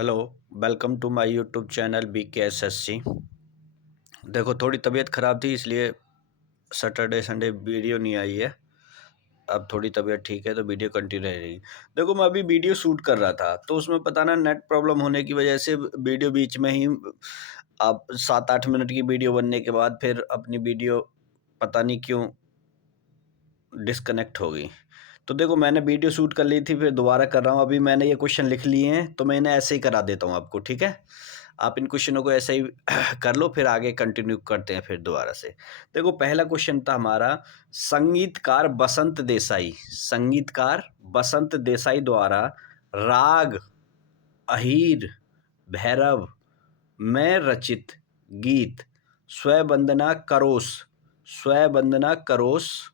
Hello, welcome to my YouTube channel BKSSC। देखो, थोड़ी तबीयत ख़राब थी इसलिए सैटरडे संडे वीडियो नहीं आई है। अब थोड़ी तबीयत ठीक है तो वीडियो कंटिन्यू रहेगी। देखो, मैं अभी वीडियो शूट कर रहा था तो उसमें पता ना नेट प्रॉब्लम होने की वजह से वीडियो बीच में ही अब 7-8 मिनट की वीडियो बनने के बाद फिर अपनी वीडियो पता नहीं क्यों डिस्कनेक्ट हो गई। तो देखो, मैंने वीडियो शूट कर ली थी, फिर दोबारा कर रहा हूँ। अभी मैंने ये क्वेश्चन लिख लिए हैं तो मैं इन्हें ऐसे ही करा देता हूँ आपको, ठीक है। आप इन क्वेश्चनों को ऐसे ही कर लो, फिर आगे कंटिन्यू करते हैं फिर दोबारा से। देखो, पहला क्वेश्चन था हमारा, संगीतकार बसंत देसाई द्वारा राग अहीर भैरव में रचित गीत स्ववंदना करोस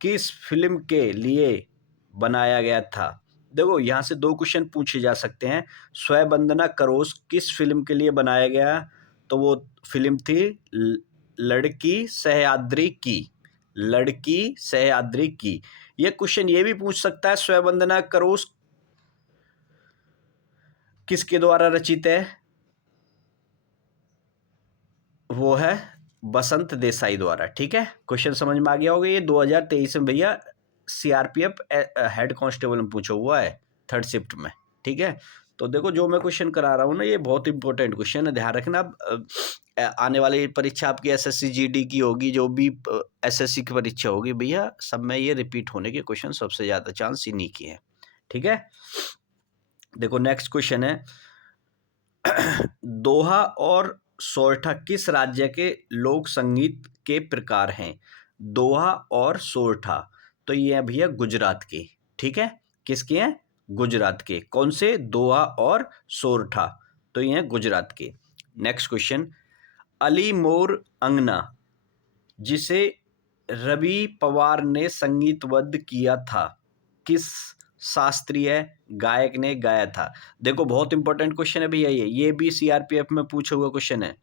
किस फिल्म के लिए बनाया गया था। देखो, यहाँ से दो क्वेश्चन पूछे जा सकते हैं। स्ववंदना करोस किस फिल्म के लिए बनाया गया, तो वो फिल्म थी लड़की सह्याद्री की। ये क्वेश्चन ये भी पूछ सकता है, स्ववंदना करोस किसके द्वारा रचित है, वो है बसंत देसाई द्वारा, ठीक है। क्वेश्चन समझ में आ गया होगा। ये 2023 में भैया CRPF हेड कांस्टेबल में पूछा हुआ है, 3rd शिफ्ट में, ठीक है। तो देखो, जो मैं क्वेश्चन करा रहा हूँ ना, ये बहुत इंपॉर्टेंट क्वेश्चन है, ध्यान रखना। आने वाली परीक्षा आपकी SSC GD की होगी, जो भी SSC की परीक्षा होगी भैया, सब में ये रिपीट होने के क्वेश्चन सबसे ज़्यादा चांस इन्हीं की है, ठीक है। देखो, नेक्स्ट क्वेश्चन है, दोहा और सोरठा किस राज्य के लोक संगीत के प्रकार हैं। दोहा और सोरठा, तो ये है भैया गुजरात के, ठीक है। किसके हैं? गुजरात के। कौन से? दोहा और सोरठा, तो ये हैं गुजरात के। नेक्स्ट क्वेश्चन, अली मोर अंगना जिसे रवि पवार ने संगीतबद्ध किया था, किस शास्त्रीय गायक ने गाया था। देखो, बहुत इंपॉर्टेंट क्वेश्चन है भैया, ये भी CRPF में पूछा हुआ क्वेश्चन है।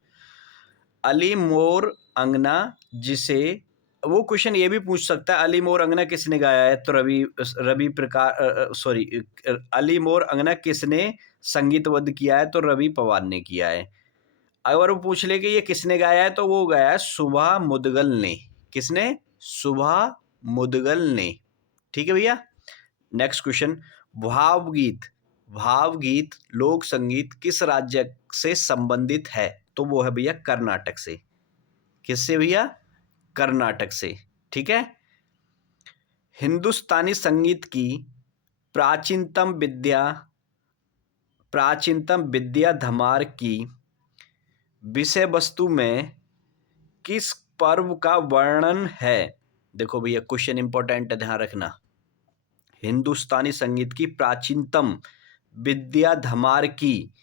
अली मोर अंगना जिसे, वो क्वेश्चन ये भी पूछ सकता है, अली मोर अंगना किसने गाया है, तो रवि प्रकार सॉरी, अली मोर अंगना किसने संगीतबद्ध किया है, तो रवि पवार ने किया है। अगर वो पूछ ले कि ये किसने गाया है, तो वो गाया है सुभा मुदगल ने। किसने? सुभा मुदगल ने, ठीक है भैया। नेक्स्ट क्वेश्चन, भावगीत लोक संगीत किस राज्य से संबंधित है, तो वो है भैया कर्नाटक से। किससे भैया? कर्नाटक से, ठीक है। हिंदुस्तानी संगीत की प्राचीनतम विद्या धमार की विषय वस्तु में किस पर्व का वर्णन है। देखो भैया, क्वेश्चन इंपॉर्टेंट है, ध्यान रखना। हिंदुस्तानी संगीत की प्राचीनतम विद्या धमार की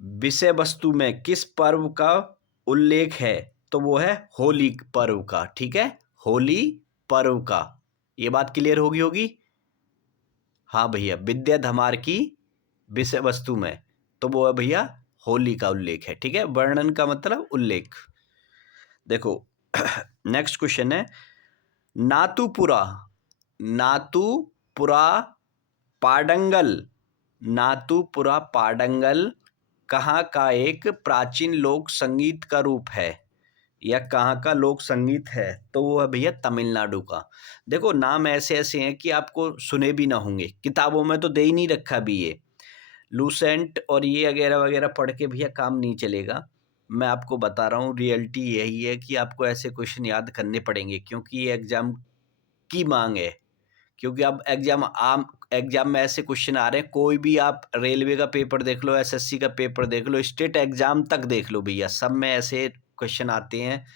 विषय वस्तु में किस पर्व का उल्लेख है, तो वो है होली पर्व का, ठीक है। होली पर्व का, ये बात क्लियर होगी। हाँ भैया, विद्या धमार की विषय वस्तु में, तो वो है भैया होली का उल्लेख है, ठीक है। वर्णन का मतलब उल्लेख। देखो, नेक्स्ट क्वेश्चन है, नातुपुरा पाडंगल कहाँ का एक प्राचीन लोक संगीत का रूप है, या कहाँ का लोक संगीत है, तो वो है भैया तमिलनाडु का। देखो, नाम ऐसे ऐसे हैं कि आपको सुने भी ना होंगे, किताबों में तो दे ही नहीं रखा भी। ये लूसेंट और ये वगैरह वगैरह पढ़ के भैया काम नहीं चलेगा। मैं आपको बता रहा हूँ, रियलिटी यही है कि आपको ऐसे क्वेश्चन याद करने पड़ेंगे, क्योंकि ये एग्जाम की मांग है। क्योंकि अब एग्जाम में ऐसे क्वेश्चन आ रहे हैं, कोई भी आप रेलवे का पेपर देख लो, SSC का पेपर देख लो, स्टेट एग्जाम तक देख लो भैया, सब में ऐसे क्वेश्चन आते हैं।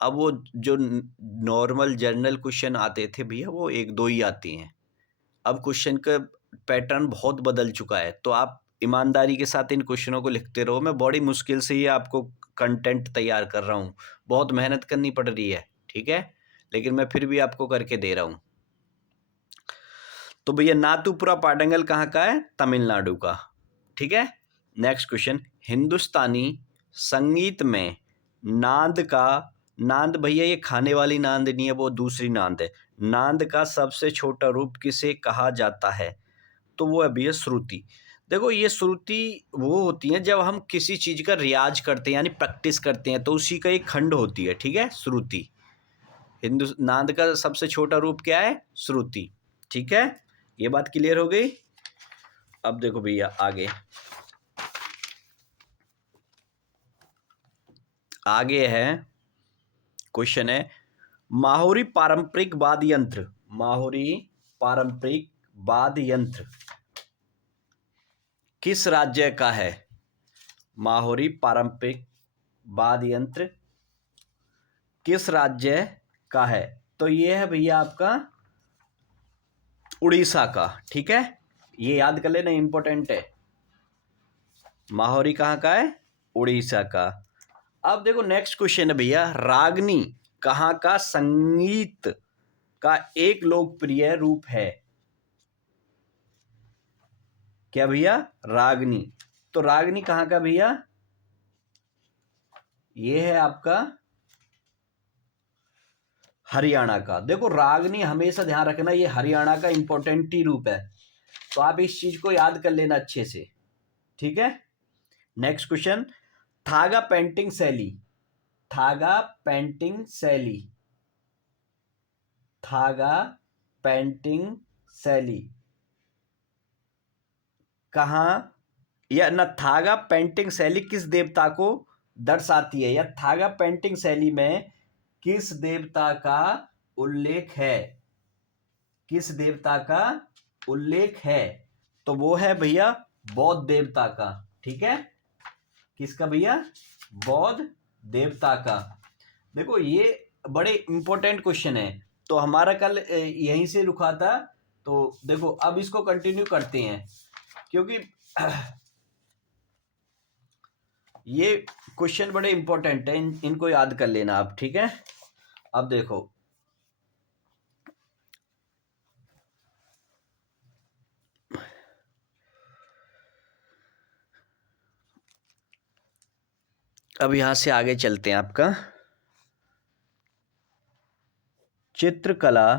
अब वो जो नॉर्मल जनरल क्वेश्चन आते थे भैया, वो 1-2 ही आते हैं। अब क्वेश्चन का पैटर्न बहुत बदल चुका है, तो आप ईमानदारी के साथ इन क्वेश्चनों को लिखते रहो। मैं बड़ी मुश्किल से ही आपको कंटेंट तैयार कर रहा हूँ, बहुत मेहनत करनी पड़ रही है, ठीक है, लेकिन मैं फिर भी आपको करके दे रहा हूँ। तो भैया, नातुपुरा पाडंगल कहाँ का है? तमिलनाडु का, ठीक है। नेक्स्ट क्वेश्चन, हिंदुस्तानी संगीत में नांद भैया, ये खाने वाली नांद नहीं है, वो दूसरी नांद है। नांद का सबसे छोटा रूप किसे कहा जाता है, तो वो है भैया श्रुति। देखो ये श्रुति वो होती है जब हम किसी चीज का रियाज करते हैं यानी प्रैक्टिस करते हैं, तो उसी का एक खंड होती है, ठीक है, श्रुति। हिंदू नाद का सबसे छोटा रूप क्या है? श्रुति। ठीक है, ये बात क्लियर हो गई। अब देखो भैया आगे, आगे है क्वेश्चन है, माहुरी पारंपरिक वाद्य यंत्र, माहुरी पारंपरिक वाद्य यंत्र किस राज्य का है? माहुरी पारंपरिक वाद्य यंत्र किस राज्य का है? तो ये है भैया आपका उड़ीसा का। ठीक है, ये याद कर लेना, इंपॉर्टेंट है। माहुरी कहाँ का है? उड़ीसा का। अब देखो नेक्स्ट क्वेश्चन है भैया, रागनी कहाँ का संगीत का एक लोकप्रिय रूप है? क्या भैया? रागनी। तो रागनी कहाँ का भैया? ये है आपका हरियाणा का। देखो रागनी हमेशा ध्यान रखना, ये हरियाणा का इंपॉर्टेंट ही रूप है, तो आप इस चीज को याद कर लेना अच्छे से। ठीक है, नेक्स्ट क्वेश्चन, थागा पेंटिंग शैली, थागा पेंटिंग शैली, थागा पेंटिंग शैली कहाँ, या न थागा पेंटिंग शैली किस देवता को दर्शाती है, या थागा पेंटिंग शैली में किस देवता का उल्लेख है? किस देवता का उल्लेख है? तो वो है भैया बौद्ध देवता का। ठीक है, किसका भैया? बौद्ध देवता का। देखो ये बड़े इंपॉर्टेंट क्वेश्चन है, तो हमारा कल यहीं से रुका था, तो देखो अब इसको कंटिन्यू करते हैं, क्योंकि ये क्वेश्चन बड़े इंपॉर्टेंट है, इनको याद कर लेना आप। ठीक है, अब देखो अब यहां से आगे चलते हैं। आपका चित्रकला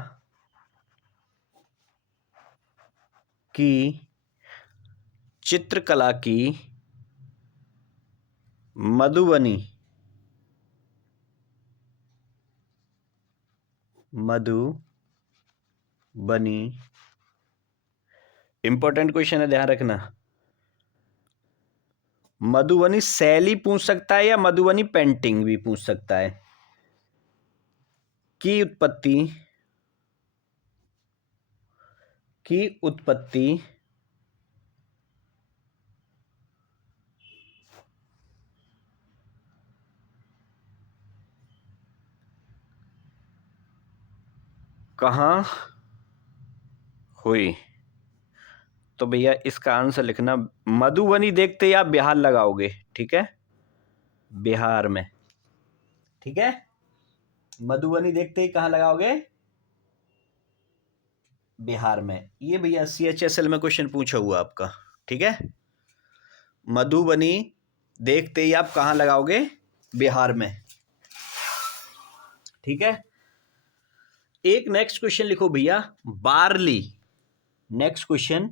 की, चित्रकला की मधुबनी, मधुबनी इंपॉर्टेंट क्वेश्चन है, ध्यान रखना। मधुबनी शैली पूछ सकता है या मधुबनी पेंटिंग भी पूछ सकता है। की उत्पत्ति, की उत्पत्ति कहाँ हुई? तो भैया इसका आंसर लिखना, मधुबनी देखते ही आप बिहार लगाओगे। ठीक है, बिहार में। ठीक है, मधुबनी देखते ही कहाँ लगाओगे? बिहार में। ये भैया CHSL में क्वेश्चन पूछा हुआ आपका। ठीक है, मधुबनी देखते ही आप कहाँ लगाओगे? बिहार में। ठीक है, एक नेक्स्ट क्वेश्चन लिखो भैया, बार्ली। नेक्स्ट क्वेश्चन,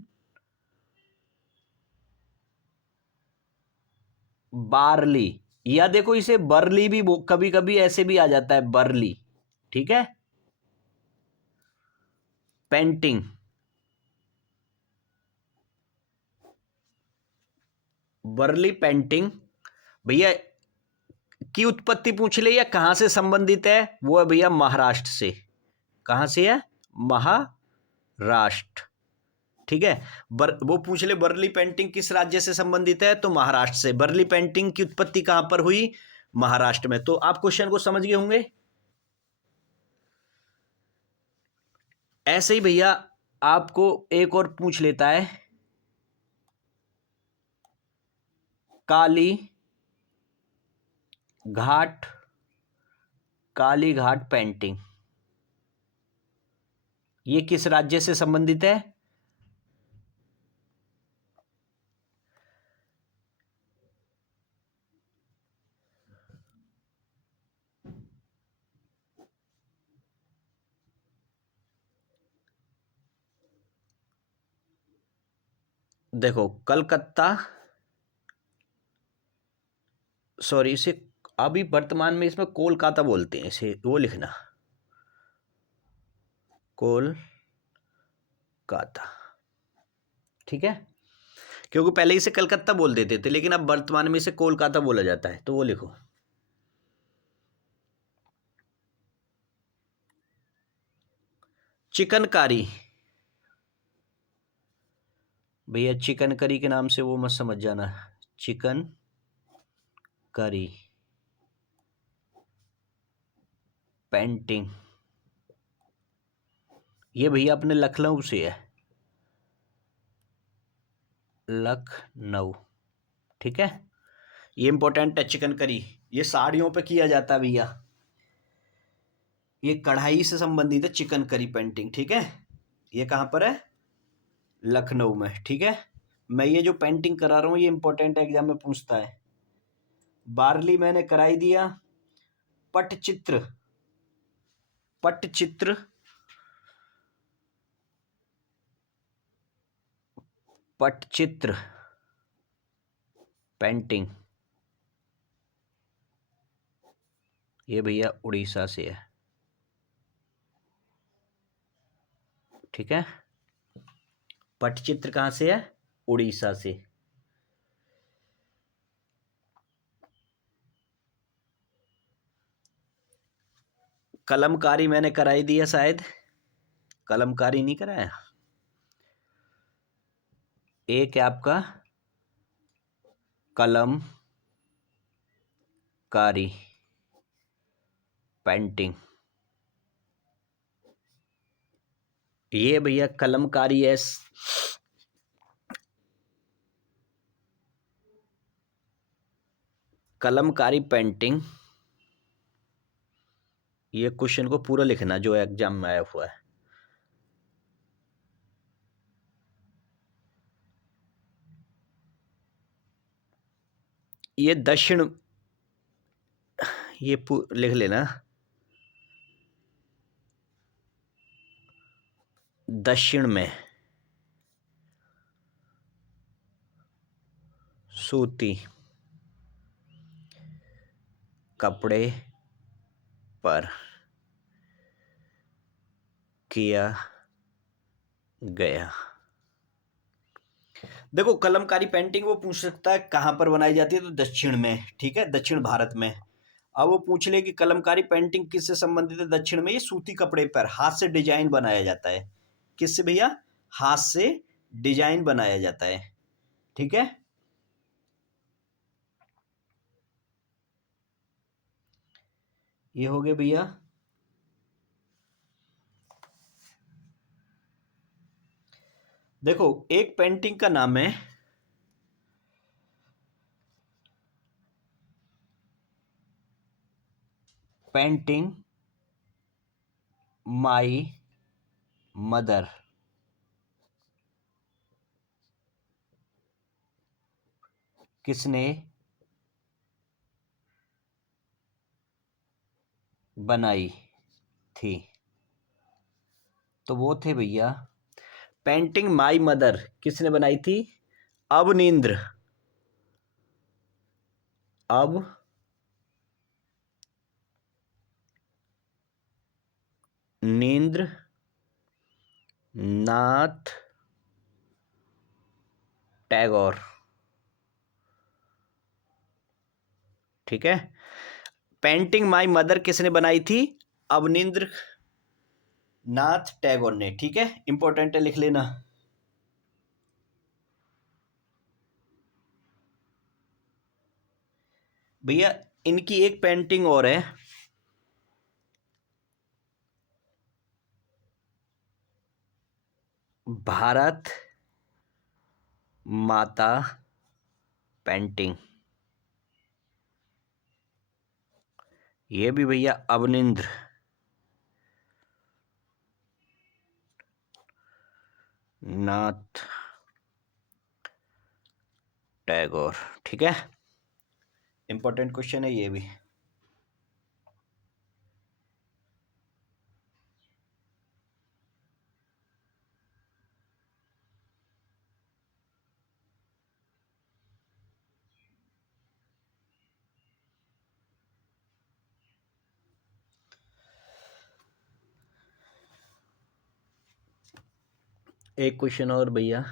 बार्ली, या देखो इसे बर्ली भी कभी कभी ऐसे भी आ जाता है, बर्ली। ठीक है, पेंटिंग, बर्ली पेंटिंग भैया की उत्पत्ति पूछ ले या कहां से संबंधित है? वो है भैया महाराष्ट्र से। कहां से है? महाराष्ट्र। ठीक है, वो पूछ ले बर्ली पेंटिंग किस राज्य से संबंधित है, तो महाराष्ट्र से। बर्ली पेंटिंग की उत्पत्ति कहां पर हुई? महाराष्ट्र में। तो आप क्वेश्चन को समझ गए होंगे। ऐसे ही भैया आपको एक और पूछ लेता है, काली घाट, काली घाट पेंटिंग ये किस राज्य से संबंधित है? देखो कलकत्ता, सॉरी इसे अभी वर्तमान में इसमें कोलकाता बोलते हैं इसे, वो लिखना कोलकाता, ठीक है। क्योंकि पहले इसे कलकत्ता बोल देते थे लेकिन अब वर्तमान में इसे कोलकाता बोला जाता है, तो वो लिखो। चिकनकारी, भैया चिकन करी के नाम से वो मत समझ जाना, चिकन करी। पेंटिंग, ये भैया अपने लखनऊ से है, लखनऊ, ठीक है। ये इंपॉर्टेंट है चिकन करी, ये साड़ियों पे किया जाता है भैया, ये कढ़ाई से संबंधित है चिकन करी पेंटिंग, ठीक है। ये कहाँ पर है, लखनऊ में, ठीक है। मैं ये जो पेंटिंग करा रहा हूँ ये इंपॉर्टेंट एग्जाम में पूछता है। बार्ली मैंने कराई दिया, पटचित्र, पटचित्र, पटचित्र पेंटिंग, ये भैया उड़ीसा से है, ठीक है। पटचित्र कहाँ से है, उड़ीसा से। कलमकारी मैंने कराई दिया शायद, कलमकारी नहीं कराया। एक है आपका कलम कारी पेंटिंग, ये भैया कलमकारी है, कलमकारी पेंटिंग। ये क्वेश्चन को पूरा लिखना जो एग्जाम में आया हुआ है। ये दक्षिण, ये लिख लेना, दक्षिण में सूती कपड़े पर किया गया। देखो कलमकारी पेंटिंग वो पूछ सकता है कहां पर बनाई जाती है, तो दक्षिण में, ठीक है, दक्षिण भारत में। अब वो पूछ ले कि कलमकारी पेंटिंग किससे संबंधित है, दक्षिण में, ये सूती कपड़े पर हाथ से डिजाइन बनाया जाता है। किससे भैया, हाथ से डिजाइन बनाया जाता है, ठीक है। ये हो गए भैया। देखो एक पेंटिंग का नाम है पेंटिंग माई मदर, किसने बनाई थी, तो वो थे भैया पेंटिंग माई मदर, किसने बनाई थी, अवनींद्र, अब नींद्र नाथ टैगोर, ठीक है। पेंटिंग माई मदर किसने बनाई थी, अवनींद्र नाथ टैगोर ने, ठीक है। इंपॉर्टेंट है, लिख लेना। भैया इनकी एक पेंटिंग और है, भारत माता पेंटिंग, ये भी भैया अवनींद्र नाथ टैगोर, ठीक है। इंपॉर्टेंट क्वेश्चन है ये भी। एक क्वेश्चन और भैया।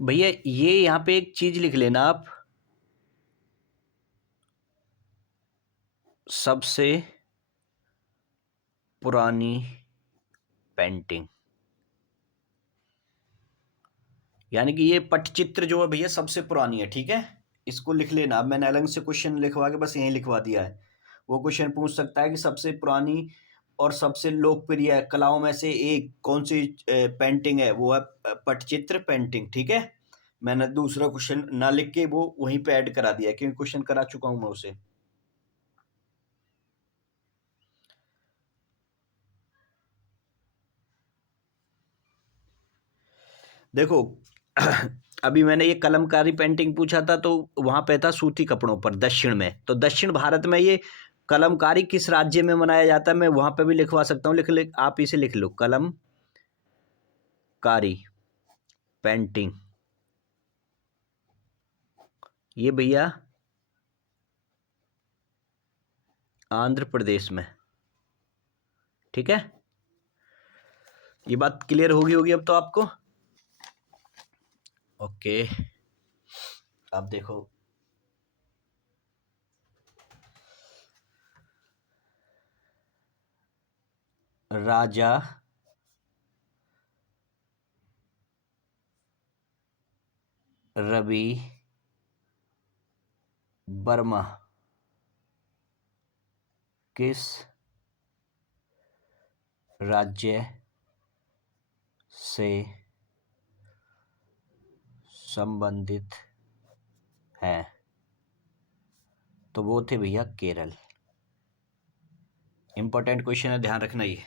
भैया ये यहाँ पे एक चीज लिख लेना आप, सबसे पुरानी पेंटिंग, यानी कि ये पटचित्र जो है भैया सबसे पुरानी है, ठीक है। इसको लिख लेना। अब मैंने अलग से क्वेश्चन लिखवा के बस यहीं लिखवा दिया है। वो क्वेश्चन पूछ सकता है कि सबसे पुरानी और सबसे लोकप्रिय कलाओं में से एक कौन सी पेंटिंग है, वो है पटचित्र पेंटिंग, ठीक है। मैंने दूसरा क्वेश्चन ना लिख के वो वहीं पे ऐड करा दिया क्योंकि क्वेश्चन करा चुका हूं मैं उसे। देखो अभी मैंने ये कलमकारी पेंटिंग पूछा था तो वहां पे था सूती कपड़ों पर दक्षिण में, तो दक्षिण भारत में ये कलमकारी किस राज्य में मनाया जाता है मैं वहां पे भी लिखवा सकता हूँ। लिख आप इसे लिख लो, कलमकारी पेंटिंग, ये भैया आंध्र प्रदेश में, ठीक है। ये बात क्लियर होगी अब तो आपको। ओके, अब देखो राजा रवि वर्मा किस राज्य से संबंधित है, तो वो थे भैया केरल। इंपॉर्टेंट क्वेश्चन है, ध्यान रखना। ये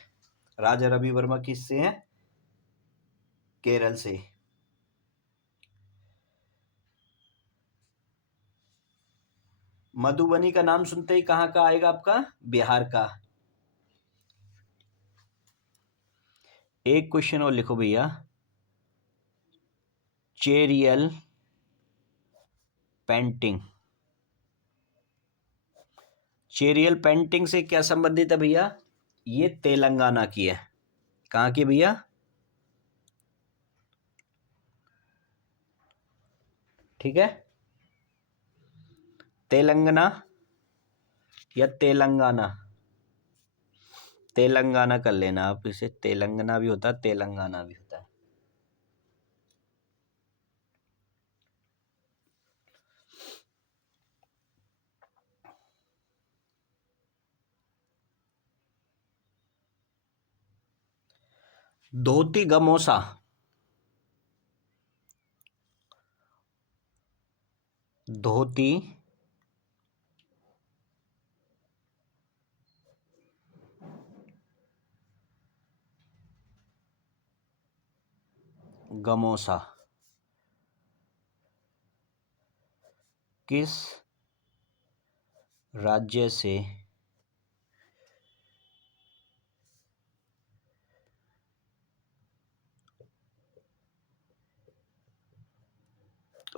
राजा रवि वर्मा किससे हैं? केरल से। मधुबनी का नाम सुनते ही कहाँ का आएगा आपका? बिहार का। एक क्वेश्चन और लिखो भैया, चेरियल पेंटिंग, चेरियल पेंटिंग से क्या संबंधित है भैया? ये तेलंगाना की है। कहाँ की भैया? ठीक है, तेलंगाना या तेलंगाना, तेलंगाना कर लेना आप इसे। तेलंगाना भी होता है, तेलंगाना भी होता है। धोती गमोसा, धोती गमोसा किस राज्य से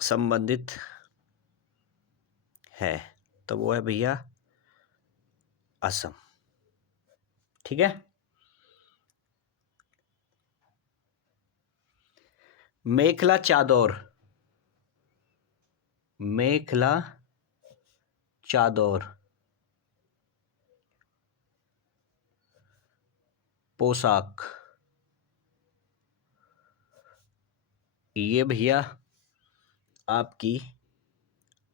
संबंधित है? तो वो है भैया असम, ठीक है। मेखला चादर, मेखला चादर पोशाक, ये भैया आपकी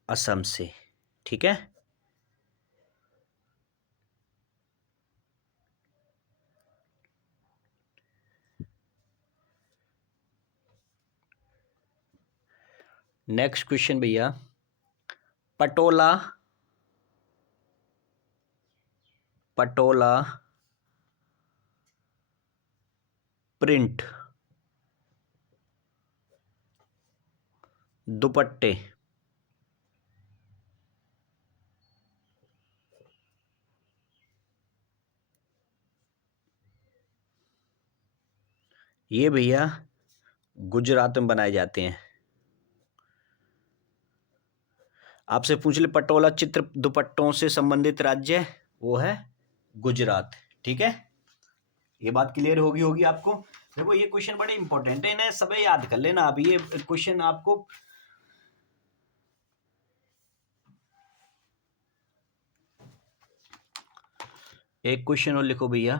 असम से, ठीक है। नेक्स्ट क्वेश्चन भैया, पटोला, पटोला प्रिंट दुपट्टे ये भैया गुजरात में बनाए जाते हैं। आपसे पूछ ले पटोला चित्र दुपट्टों से संबंधित राज्य, वो है गुजरात। ठीक है, ये बात क्लियर होगी आपको। देखो ये क्वेश्चन बड़े इंपॉर्टेंट है, इन्हें सब याद कर लेना। अभी ये क्वेश्चन आपको एक क्वेश्चन और लिखो भैया,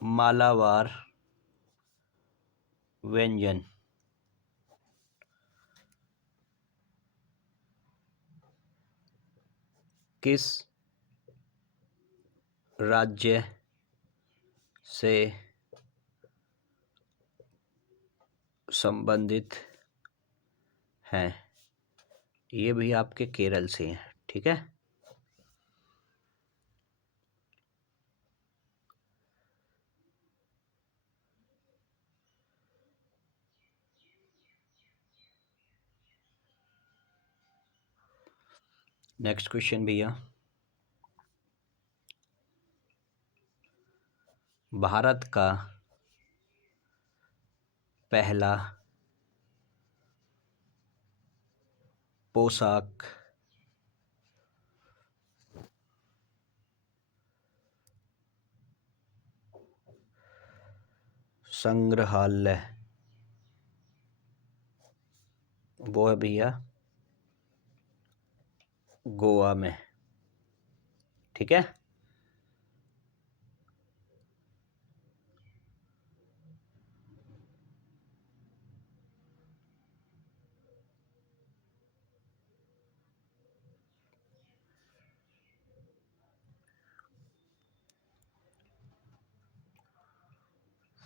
मालाबार व्यंजन किस राज्य से संबंधित हैं? ये भी आपके केरल से हैं। ठीक है, नेक्स्ट क्वेश्चन भैया, भारत का पहला पोशाक संग्रहालय वो है भैया गोवा में। ठीक है,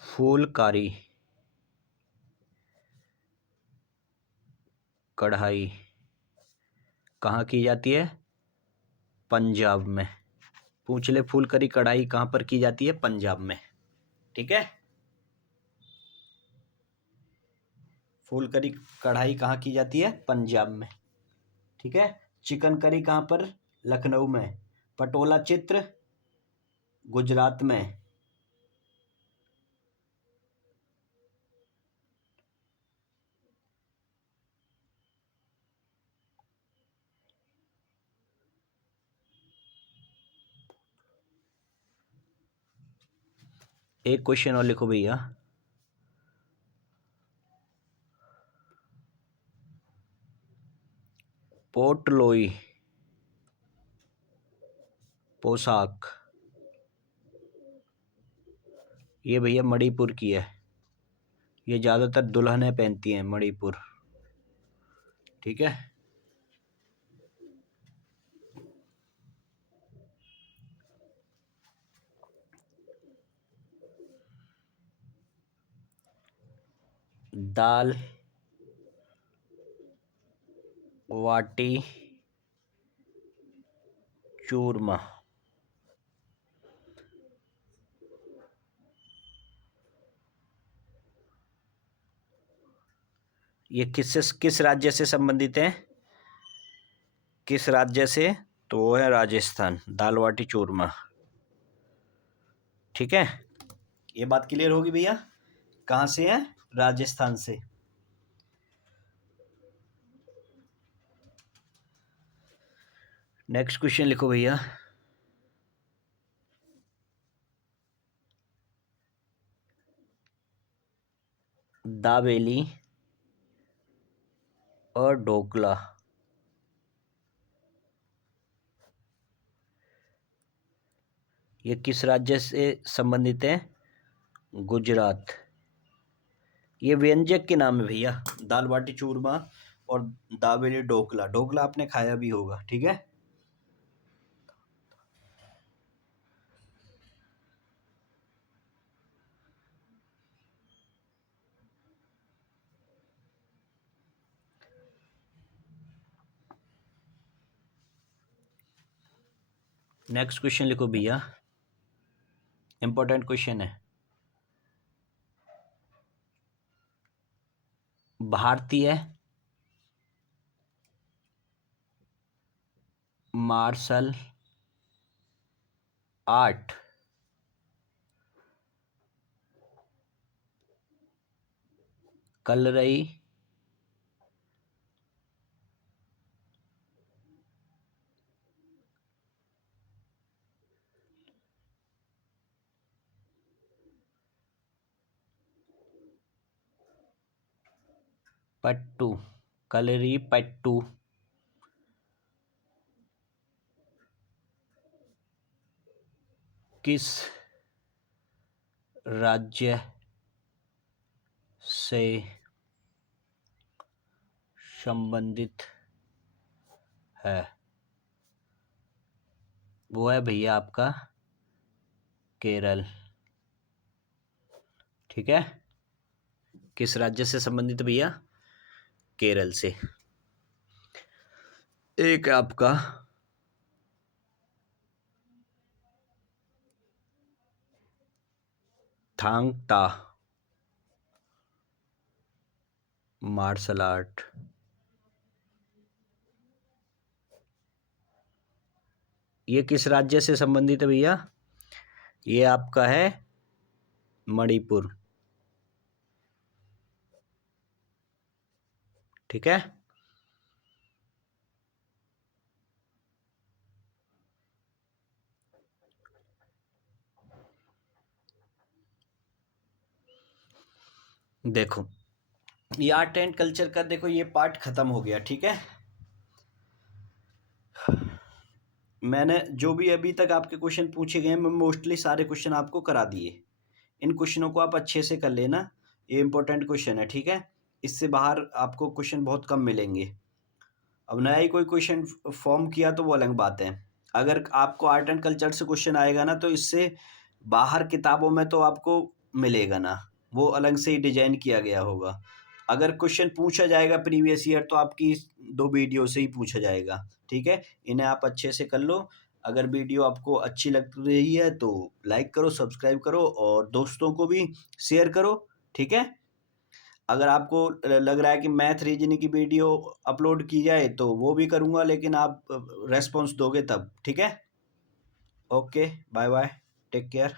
फूलकारी कढ़ाई कहाँ की जाती है? पंजाब में। पूछ ले फूलकारी कढ़ाई कहाँ पर की जाती है? पंजाब में। ठीक है, फूलकारी कढ़ाई कहाँ की जाती है? पंजाब में। ठीक है, चिकन करी कहाँ पर? लखनऊ में। पटोला चित्र गुजरात में। एक क्वेश्चन और लिखो भैया, पोर्टलोई पोशाक ये भैया मणिपुर की है। ये ज्यादातर दुल्हनें पहनती हैं, मणिपुर। ठीक है, दाल वाटी चूरमा ये किस राज्य से संबंधित है? किस राज्य से? तो वो है राजस्थान, दाल बाटी चूरमा। ठीक है, ये बात क्लियर होगी भैया। कहाँ से है? राजस्थान से। नेक्स्ट क्वेश्चन लिखो भैया, दाबेली और ढोकला ये किस राज्य से संबंधित है? गुजरात। ये व्यंजक के नाम है भैया, दाल बाटी चूरमा और दाबेली ढोकला। ढोकला आपने खाया भी होगा। ठीक है, नेक्स्ट क्वेश्चन लिखो भैया, इंपॉर्टेंट क्वेश्चन है। भारतीय मार्शल आर्ट कलरई, पट्टू, कलरी पट्टू किस राज्य से संबंधित है? वो है भैया आपका केरल। ठीक है, किस राज्य से संबंधित भैया? केरल से। एक आपका थांग ता मार्शल आर्ट, ये किस राज्य से संबंधित है भैया? ये आपका है मणिपुर। ठीक है, देखो ये आर्ट एंड कल्चर का देखो ये पार्ट खत्म हो गया। ठीक है, मैंने जो भी अभी तक आपके क्वेश्चन पूछे गए मैं मोस्टली सारे क्वेश्चन आपको करा दिए। इन क्वेश्चनों को आप अच्छे से कर लेना, ये इंपॉर्टेंट क्वेश्चन है। ठीक है, इससे बाहर आपको क्वेश्चन बहुत कम मिलेंगे। अब नया ही कोई क्वेश्चन फॉर्म किया तो वो अलग बात है। अगर आपको आर्ट एंड कल्चर से क्वेश्चन आएगा ना तो इससे बाहर किताबों में तो आपको मिलेगा ना, वो अलग से ही डिजाइन किया गया होगा। अगर क्वेश्चन पूछा जाएगा प्रीवियस ईयर तो आपकी 2 वीडियो से ही पूछा जाएगा। ठीक है, इन्हें आप अच्छे से कर लो। अगर वीडियो आपको अच्छी लग रही है तो लाइक करो, सब्सक्राइब करो और दोस्तों को भी शेयर करो। ठीक है, अगर आपको लग रहा है कि मैथ रीजनिंग की वीडियो अपलोड की जाए तो वो भी करूँगा, लेकिन आप रेस्पॉन्स दोगे तब। ठीक है, okay, bye bye, take care.